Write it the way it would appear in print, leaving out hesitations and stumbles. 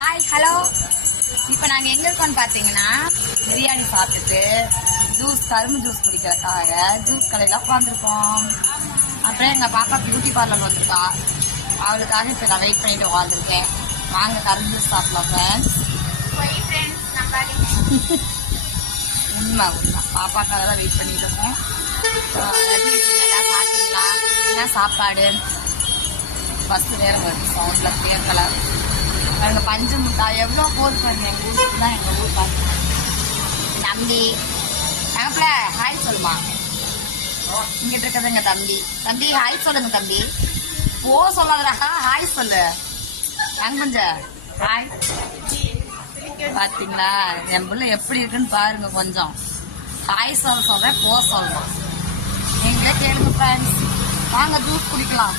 Hi hello. இப்போ நாங்கள் எங்கே இருக்கோம்னு பார்த்தீங்கன்னா பிரியாணி சாப்பிட்டுட்டு கரும்பு ஜூஸ் குடிக்கிறதுக்காக ஜூஸ் கடையில் உட்காந்துருக்கோம். அப்புறம் எங்கள் பாப்பா பியூட்டி பார்லர் வந்திருக்கா, அவளுக்காக இப்போ நான் வெயிட் பண்ணிட்டு உட்காந்துருக்கேன். வாங்க கரும்பு ஜூஸ் சாப்பிடலாம் ஃப்ரெண்ட்ஸ். உண்மை பாப்பாக்காக தான் வெயிட் பண்ணிட்டு இருக்கோம். எப்படி இருக்கீங்களா, சாப்பிட்டீங்களா, என்ன சாப்பாடு? ஃபஸ்ட்டு வேறு வருது சவுண்டில் கேட்கல. எங்கள் பஞ்சு முட்டாய் எவ்வளோ போது பாருங்க. எங்கள் ஊருக்கு தான் எங்கள் ஊர் பார்த்து தம்பி எங்கப்பில் ஹாய் சொல்லுமா. இங்கிட்ட இருக்கிறதுங்க தம்பி. தம்பி ஹாய் சொல்லுங்க தம்பி. சொல்லாதடா, ஹாய் சொல்லு. எங்க கொஞ்சம் ஹாய். பார்த்தீங்களா என் பிள்ளை எப்படி இருக்குன்னு பாருங்க. கொஞ்சம் ஹாய் சொல்கிறேன், சொல்லலாம். நீங்களே கேளுங்க ஃப்ரெண்ட்ஸ். வாங்க ஜூஸ் குடிக்கலாம்.